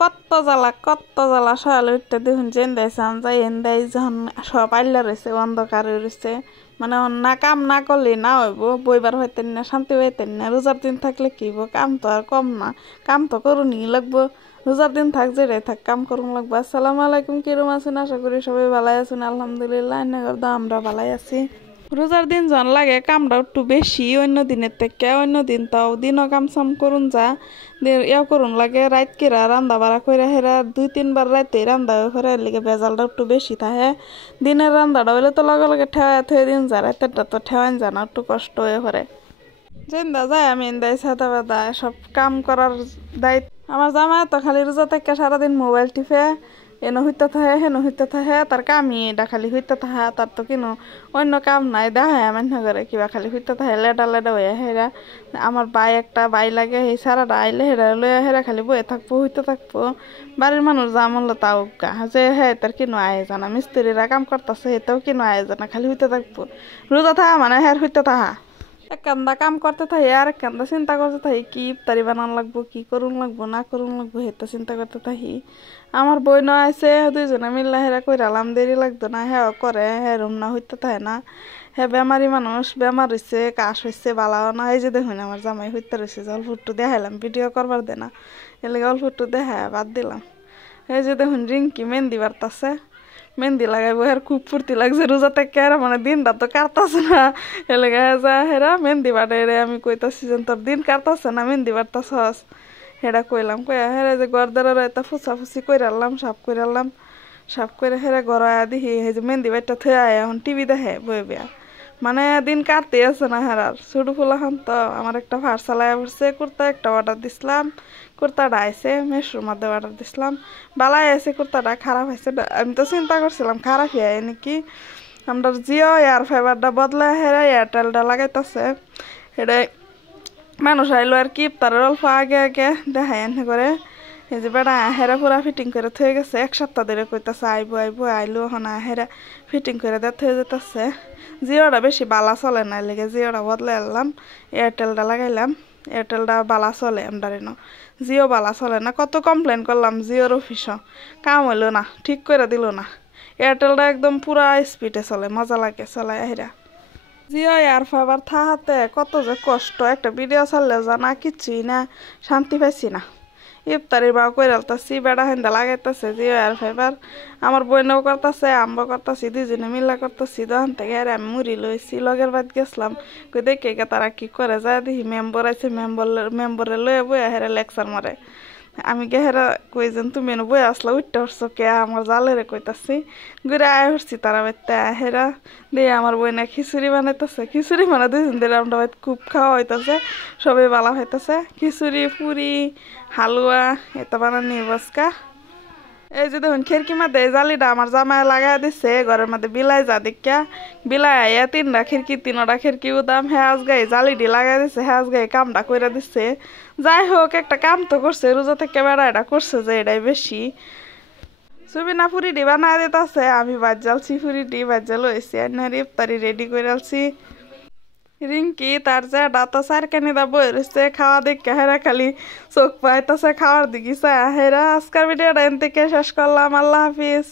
কত জ্বালা সকালে উঠতে দেখুন চেন দিয়েছে যাই এন দেয় যখন সব আইলা রয়েছে অন্ধকার রয়েছে মানে না কাম না করলে না হইব বইবার হইতেন না শান্তি হইতেন না রোজার দিন থাকলে কি হইব কাম তো আর কম না কাম তো করুনই লাগবো রোজার দিন থাক যেটাই থাক কাম করুন লাগবো। আসসালামু আলাইকুম, কিরম আছেন? আশা করি সবাই ভালাই আছেন। আলহামদুলিল্লাহ আমরা ভালাই আছি। রোজার দিন জন লাগে কামটা একটু বেশি অন্য দিনের থেকে, অন্য দিন তাও দিনও কাম সাম করুন যা ইয়া করুন লাগে রাত কিরা রান্দা বাড়া করে হেরা 2-3 বার রাতে রান্দা করে লিগে বেজালটা একটু বেশি থাকে। দিনের রান্দাটা হইলে তো লগে লগে ঠেওয়া থয়ে দিন যা রাতেরটা তো ঠেওয়ান জানা একটু কষ্ট হয়ে পড়ে যেন্দা যায় আমি এন্দাই ছাতা বাদা সব কাম করার দায়িত্ব আমার জামাই তো খালি রোজা থেকে সারাদিন মোবাইল টিপে এনো হইতে থাকে হেনো হইতে থাকে তার কামই এটা খালি হইতে থাকে তার তো কিনো অন্য কাম নাই দেখা এমন করে কিবা খালি হইতে থাকে লেডা হয়ে হেরা আমার একটা বাই লাগে সেই সারাটা আইলে হেরা লইয়া হেরা খালি বয়ে থাকবো হইতে থাকবো বাড়ির মানুষ যা মনলো তাও যে হ্যাঁ তার কিনো আয় জানা মিস্ত্রিরা কাম করতেছে সেটাও কিনো আয় জানা খালি হইতে থাকবো রোজা থাকা মানে হ্যাঁ হইতে থাকা এক কান্দা কাম করতে থাকি আর এক কান্দা চিন্তা করতে থাকি কি ইফতারি বানান লাগবো কি করুন লাগবো না করুন লাগবো সেটা চিন্তা করতে থাকি। আমার বই ন আছে দুইজনে মিল্লা হেরা কইরালাম দেরি লাগতো না হ্যাঁ করে হ্যাঁ রুম না হইতে থাকে না হ্যাঁ বেমারি মানুষ বেমার হয়েছে কাশ হয়েছে বালাও না এই যে দেখুন আমার জামাই হইতে রয়েছে যে অল্প একটু দেখাইলাম ভিডিও করবার দে না এলাকা অল্প একটু দেখায় বাদ দিলাম। এই যে দেখুন রিঙ্কি মেহেন্দি বাড়তাছে মেহেন্দি লাগাইবো হের খুব ফুর্তি লাগছে রোজা থেকে আর মানে দিনটা তো কাটতাছে না এলাকা যা হেরা মেহেন্দি বাড়ে রে আমি কইতাছি যে তোর দিন কাটতাছে না মেহেন্দি বাড়তাছস হেরা কইলাম কইয়া হেরা যে গরদারা এটা ফুচাফুচি কইরালাম সাফ করে হেরা গড়ায়া দেখি এই যে মেহেন্দি বাড়িটা থয়ে আয় এখন টিভি দেখে বই বেয়া মানে দিন কাটতে আছে না হেরার ছোট ফুলাখান তো আমার একটা পার্সেল পড়ছে কুর্তা একটা অর্ডার দিছিলাম কুর্তাটা আইসে মেশোর মধ্যে অর্ডার দিছিলাম বালাই আছে কুর্তাটা খারাপ হয়েছে আমি তো চিন্তা করছিলাম খারাপই হয় নাকি আমরা জিও এয়ার ফাইবারটা বদলা হেরা এয়ারটেলটা লাগাইতেছে এটা মানুষ আইলো আর কি ইফতারের অল্প আগে দেখায় এনে করে এই যে বেড়া হেরা পুরা ফিটিং করে থয়ে গেছে 1 সপ্তাহ ধরে কইতাছে আইবো আইলো এখন হেরা ফিটিং করে দিয়ে থয়ে যেতেছে। জিওটা বেশি বালা চলে না লেগে জিওটা বদলে আনলাম এয়ারটেলটা লাগাইলাম এয়ারটেলটা বালা চলে আমদারে ন জিও বালা চলে না কত কমপ্লেন করলাম জিওর অফিসও কাম হইলো না ঠিক করে দিল না এয়ারটেলটা একদম পুরা স্পিডে চলে মজা লাগে চলায় হেরা জিও এয়ার ফাইবার থাকাতে কত যে কষ্ট একটা ভিডিও চাললে জানা কিচ্ছুই না শান্তি পাইছি না ইফতারি বাও কইরালতাছি বেড়া হেন্দা লাগাইতেছে জিও এয়ার ফাইবার আমার বইনেও করতেছে আমরাও করতেছি দুইজনে মিল্লা করতেছি দোকান থেকে আর আমি মুড়ি লইছি লগের বাদ গেছিলাম কই দেখে তারা কি করে যায় দেখি মেম্বার আছে মেম্বরে লয়ে বইয়া হেরা লেকচার মারে আমি কে হেরা কই যেন তুমি এনে বই আসলা উঠতে উঠছো কে আমার জালেরে কইতাছি ঘুরে আয় উঠছি তারা বাড়িতে হেরা দিয়ে আমার বইনা খিচুড়ি বানাইতেছে খিচুড়ি মানে দুইজন দিন আমরা বাড়িতে খুব খাওয়া হইতেছে সবাই ভালো হইতেছে খিচুড়ি পুরি হালুয়া এটা বানানি বসকা। এই যে দেখুন খিড়কি মধ্যে এই জালিটা আমার জামাই লাগাই দিচ্ছে ঘরের মধ্যে বিলাই যা দেখা বিলাই আইয়া 3টা খিড়কি 3টা খিড়কি উদাম হেঁজ গায়ে জালিটি লাগাই দিচ্ছে হেঁজ গায়ে কামটা করে দিচ্ছে যাই হোক একটা কাম তো করছে রোজা থেকে বেড়া এটা করছে যে এটাই বেশি সুবিনা ফুরিটি বানাই দিতেছে আমি বাজ্জালছি ফুরিটি বাজ্জাল হয়েছি আর ইফতারি রেডি করে আলছি। রিঙ্কি তার যে ডাটা সারকানি দা বই রয়েছে খাওয়া দেখে হেরা খালি চোখ পাইতেছে খাওয়ার দিকে হেরা আজকের ভিডিওটা এন থেকে শেষ করলাম। আল্লাহ হাফিজ।